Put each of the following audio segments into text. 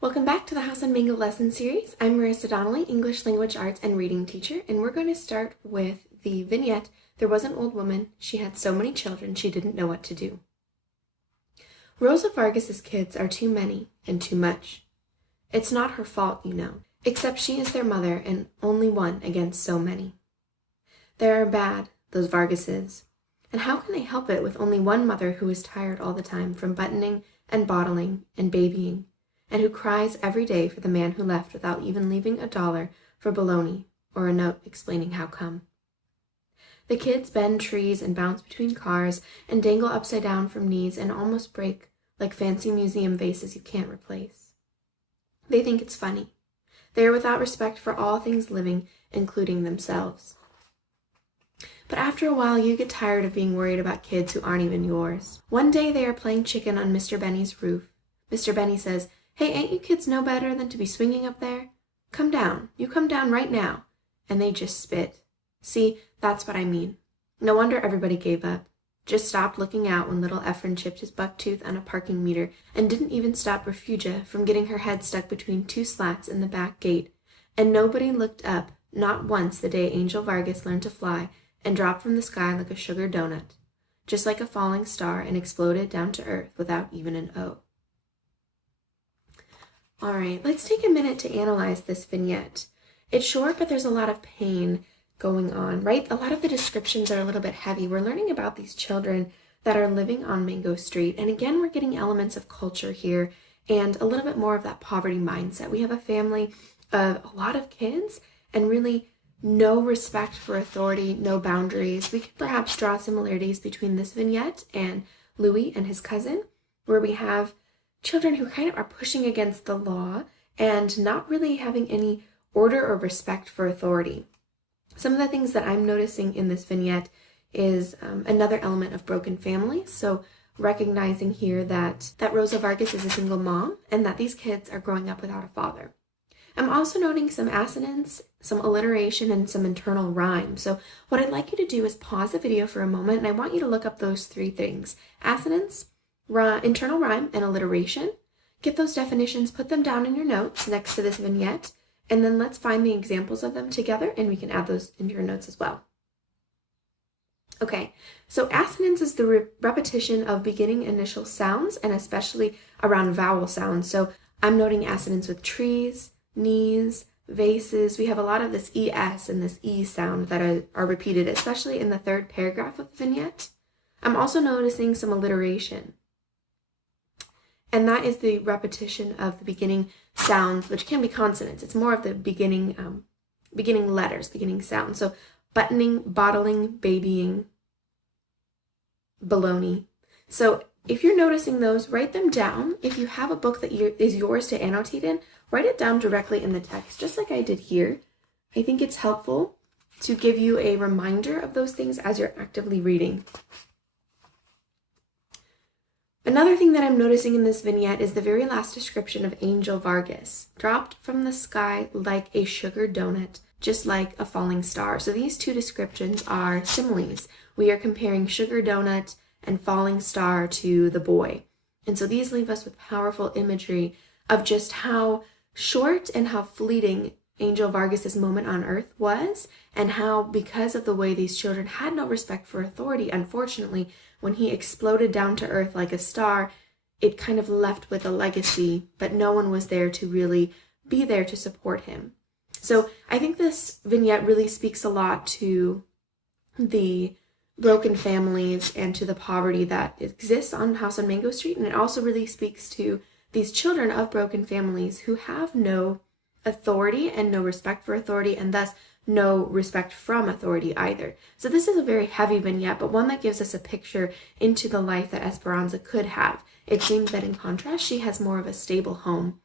Welcome back to the House on Mango lesson series. I'm Marissa Donnelly, English Language Arts and Reading teacher, and we're going to start with the vignette, There Was an Old Woman, She Had So Many Children She Didn't Know What to Do. Rosa Vargas's kids are too many and too much. It's not her fault, you know, except she is their mother and only one against so many. They are bad, those Vargases, and how can they help it with only one mother who is tired all the time from buttoning and bottling and babying, and who cries every day for the man who left without even leaving $1 for bologna or a note explaining how come. The kids bend trees and bounce between cars and dangle upside down from knees and almost break like fancy museum vases you can't replace. They think it's funny. They are without respect for all things living, including themselves. But after a while, you get tired of being worried about kids who aren't even yours. One day they are playing chicken on Mr. Benny's roof. Mr. Benny says, "Hey, ain't you kids no better than to be swinging up there? Come down. You come down right now." And they just spit. See, that's what I mean. No wonder everybody gave up. Just stopped looking out when little Ephraim chipped his buck tooth on a parking meter and didn't even stop Refugia from getting her head stuck between two slats in the back gate. And nobody looked up, not once, the day Angel Vargas learned to fly and dropped from the sky like a sugar donut, just like a falling star, and exploded down to earth without even an O. All right, let's take a minute to analyze this vignette. It's short, but there's a lot of pain going on, right? A lot of the descriptions are a little bit heavy. We're learning about these children that are living on Mango Street. And again, we're getting elements of culture here and a little bit more of that poverty mindset. We have a family of a lot of kids and really no respect for authority, no boundaries. We could perhaps draw similarities between this vignette and Louis and his cousin, where we have children who kind of are pushing against the law and not really having any order or respect for authority. Some of the things that I'm noticing in this vignette is another element of broken families. So recognizing here that Rosa Vargas is a single mom and that these kids are growing up without a father. I'm also noting some assonance, some alliteration, and some internal rhyme. So what I'd like you to do is pause the video for a moment, and I want you to look up those three things: assonance, internal rhyme, and alliteration. Get those definitions, put them down in your notes next to this vignette, and then let's find the examples of them together, and we can add those into your notes as well. Okay, so assonance is the repetition of beginning initial sounds, and especially around vowel sounds. So I'm noting assonance with trees, knees, vases. We have a lot of this ES and this E sound that are repeated, especially in the third paragraph of the vignette. I'm also noticing some alliteration. And that is the repetition of the beginning sounds, which can be consonants. It's more of the beginning letters, beginning sounds. So buttoning, bottling, babying, bologna. So if you're noticing those, write them down. If you have a book that is yours to annotate in, write it down directly in the text, just like I did here. I think it's helpful to give you a reminder of those things as you're actively reading. Another thing that I'm noticing in this vignette is the very last description of Angel Vargas, dropped from the sky like a sugar donut, just like a falling star. So these two descriptions are similes. We are comparing sugar donut and falling star to the boy. And so these leave us with powerful imagery of just how short and how fleeting Angel Vargas's moment on earth was, and how, because of the way these children had no respect for authority, unfortunately, when he exploded down to earth like a star, it kind of left with a legacy, but no one was there to really be there to support him. So I think this vignette really speaks a lot to the broken families and to the poverty that exists on House on Mango Street, and it also really speaks to these children of broken families who have no authority and no respect for authority, and thus no respect from authority either. So this is a very heavy vignette, but one that gives us a picture into the life that Esperanza could have. It seems that in contrast, she has more of a stable home,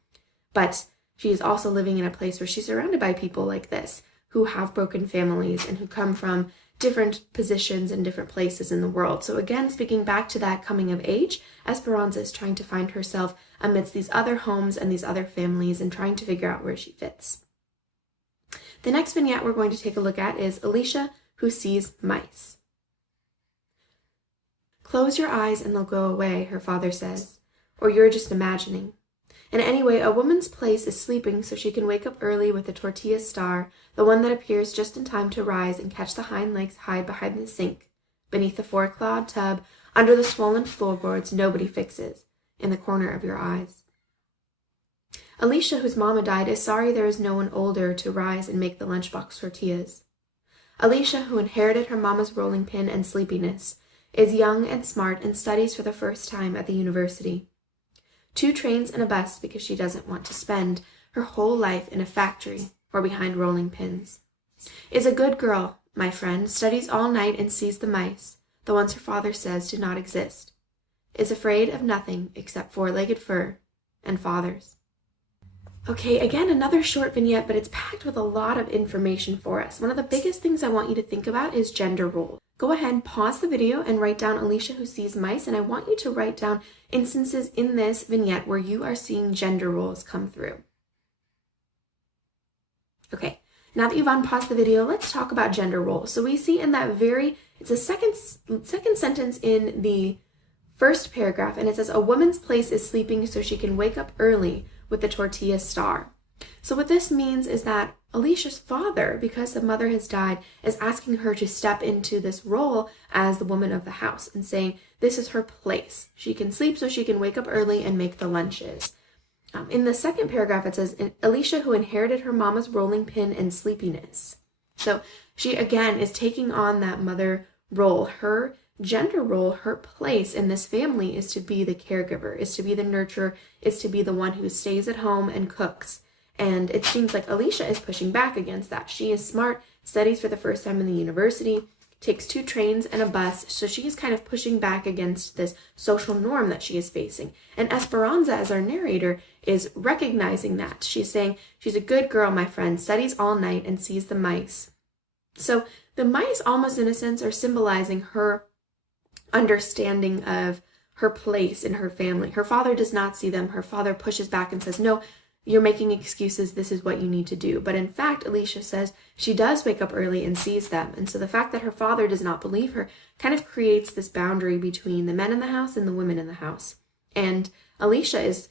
but she is also living in a place where she's surrounded by people like this, who have broken families and who come from different positions and different places in the world. So again, speaking back to that coming of age, Esperanza is trying to find herself amidst these other homes and these other families and trying to figure out where she fits. The next vignette we're going to take a look at is Alicia Who Sees Mice. "Close your eyes and they'll go away," her father says, "or you're just imagining. And anyway, a woman's place is sleeping so she can wake up early with the tortilla star, the one that appears just in time to rise and catch the hind legs hide behind the sink, beneath the four-clawed tub, under the swollen floorboards nobody fixes, in the corner of your eyes. Alicia, whose mama died, is sorry there is no one older to rise and make the lunchbox tortillas. Alicia, who inherited her mama's rolling pin and sleepiness, is young and smart and studies for the first time at the university. 2 trains and a bus because she doesn't want to spend her whole life in a factory or behind rolling pins. Is a good girl, my friend, studies all night and sees the mice, the ones her father says do not exist. Is afraid of nothing except 4-legged fur and fathers. Okay, again, another short vignette, but it's packed with a lot of information for us. One of the biggest things I want you to think about is gender roles. Go ahead and pause the video and write down Alicia Who Sees Mice, and I want you to write down instances in this vignette where you are seeing gender roles come through. Okay, now that you've unpaused the video, let's talk about gender roles. So we see in that it's a second sentence in the first paragraph, and it says, a woman's place is sleeping so she can wake up early with the tortilla star. So what this means is that Alicia's father, because the mother has died, is asking her to step into this role as the woman of the house and saying this is her place. She can sleep so she can wake up early and make the lunches. In the second paragraph, it says, Alicia, who inherited her mama's rolling pin and sleepiness. So she, again, is taking on that mother role. Her gender role, her place in this family is to be the caregiver, is to be the nurturer, is to be the one who stays at home and cooks. And it seems like Alicia is pushing back against that. She is smart, studies for the first time in the university, takes 2 trains and a bus, so she is kind of pushing back against this social norm that she is facing. And Esperanza, as our narrator, is recognizing that. She's saying, she's a good girl, my friend, studies all night and sees the mice. So the mice, almost in a sense, are symbolizing her understanding of her place in her family. Her father does not see them. Her father pushes back and says, no, you're making excuses. This is what you need to do. But in fact, Alicia says she does wake up early and sees them. And so the fact that her father does not believe her kind of creates this boundary between the men in the house and the women in the house. And Alicia is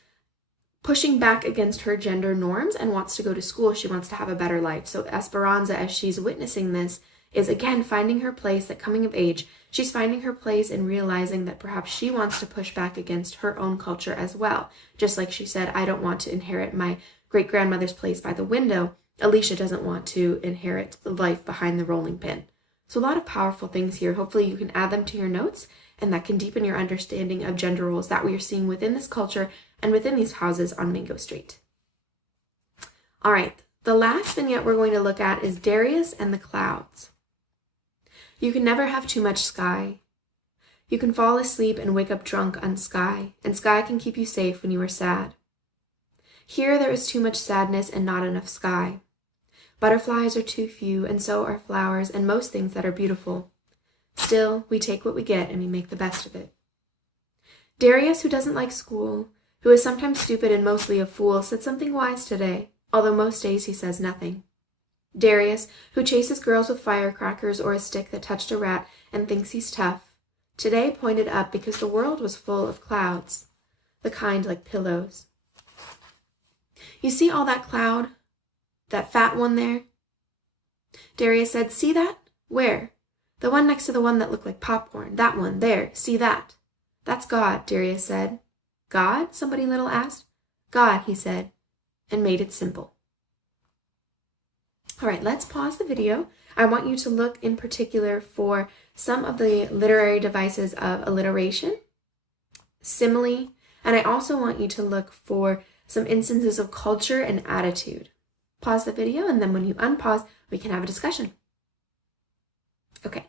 pushing back against her gender norms and wants to go to school. She wants to have a better life. So Esperanza, as she's witnessing this, is again finding her place at coming of age. She's finding her place and realizing that perhaps she wants to push back against her own culture as well. Just like she said, I don't want to inherit my great-grandmother's place by the window. Alicia doesn't want to inherit the life behind the rolling pin. So a lot of powerful things here. Hopefully you can add them to your notes, and that can deepen your understanding of gender roles that we are seeing within this culture and within these houses on Mango Street. All right, the last vignette we're going to look at is Darius and the Clouds. You can never have too much sky. You can fall asleep and wake up drunk on sky, and sky can keep you safe when you are sad. Here there is too much sadness and not enough sky. Butterflies are too few, and so are flowers and most things that are beautiful. Still, we take what we get and we make the best of it. Darius, who doesn't like school, who is sometimes stupid and mostly a fool, said something wise today, although most days he says nothing. Darius, who chases girls with firecrackers or a stick that touched a rat and thinks he's tough, today pointed up because the world was full of clouds, the kind like pillows. You see all that cloud? That fat one there? Darius said, see that? Where? The one next to the one that looked like popcorn. That one, there, see that? That's God, Darius said. God? Somebody little asked. God, he said, and made it simple. All right, let's pause the video. I want you to look in particular for some of the literary devices of alliteration, simile, and I also want you to look for some instances of culture and attitude. Pause the video, and then when you unpause, we can have a discussion. Okay,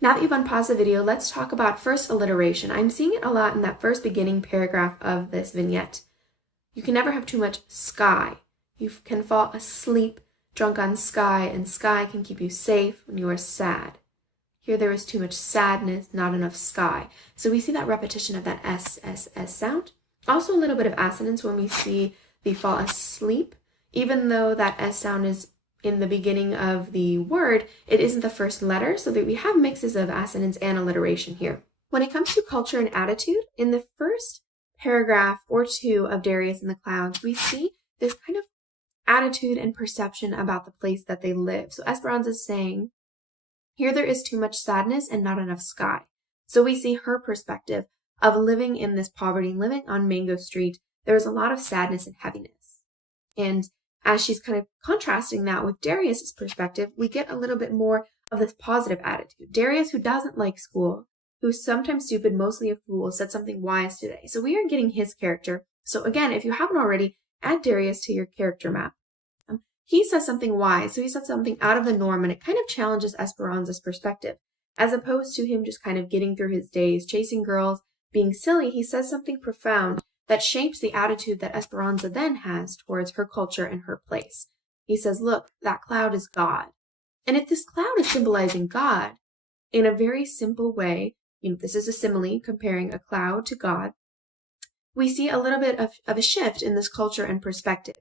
now that you've unpaused the video, let's talk about first alliteration. I'm seeing it a lot in that first beginning paragraph of this vignette. You can never have too much sky. You can fall asleep drunk on sky, and sky can keep you safe when you are sad. Here there is too much sadness, not enough sky. So we see that repetition of that S sound. Also a little bit of assonance when we see the fall asleep. Even though that S sound is in the beginning of the word, it isn't the first letter, so that we have mixes of assonance and alliteration here. When it comes to culture and attitude, in the first paragraph or two of Darius and the Clouds, we see this kind of attitude and perception about the place that they live. So Esperanza is saying, here there is too much sadness and not enough sky. So we see her perspective of living in this poverty, living on Mango Street. There's a lot of sadness and heaviness. And as she's kind of contrasting that with Darius's perspective, we get a little bit more of this positive attitude. Darius, who doesn't like school, who's sometimes stupid, mostly a fool, said something wise today. So we are getting his character. So again, if you haven't already, add Darius to your character map. He says something wise, so he said something out of the norm, and it kind of challenges Esperanza's perspective. As opposed to him just kind of getting through his days, chasing girls, being silly, he says something profound that shapes the attitude that Esperanza then has towards her culture and her place. He says, look, that cloud is God. And if this cloud is symbolizing God in a very simple way, this is a simile comparing a cloud to God, we see a little bit of a shift in this culture and perspective.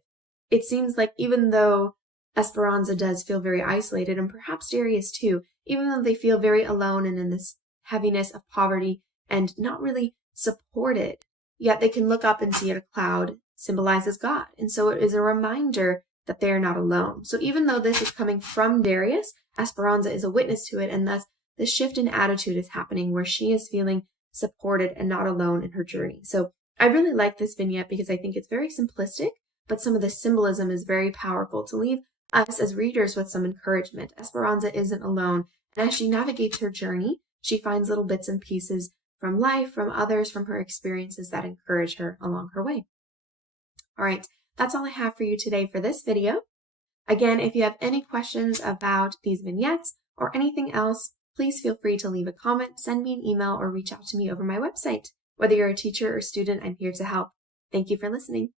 It seems like even though Esperanza does feel very isolated, and perhaps Darius too, even though they feel very alone and in this heaviness of poverty and not really supported, yet they can look up and see a cloud symbolizes God. And so it is a reminder that they are not alone. So even though this is coming from Darius, Esperanza is a witness to it, and thus the shift in attitude is happening where she is feeling supported and not alone in her journey. So I really like this vignette because I think it's very simplistic, but some of the symbolism is very powerful to leave us as readers with some encouragement. Esperanza isn't alone, and as she navigates her journey, she finds little bits and pieces from life, from others, from her experiences that encourage her along her way. All right, that's all I have for you today for this video. Again, if you have any questions about these vignettes or anything else, please feel free to leave a comment, send me an email, or reach out to me over my website. Whether you're a teacher or student, I'm here to help. Thank you for listening.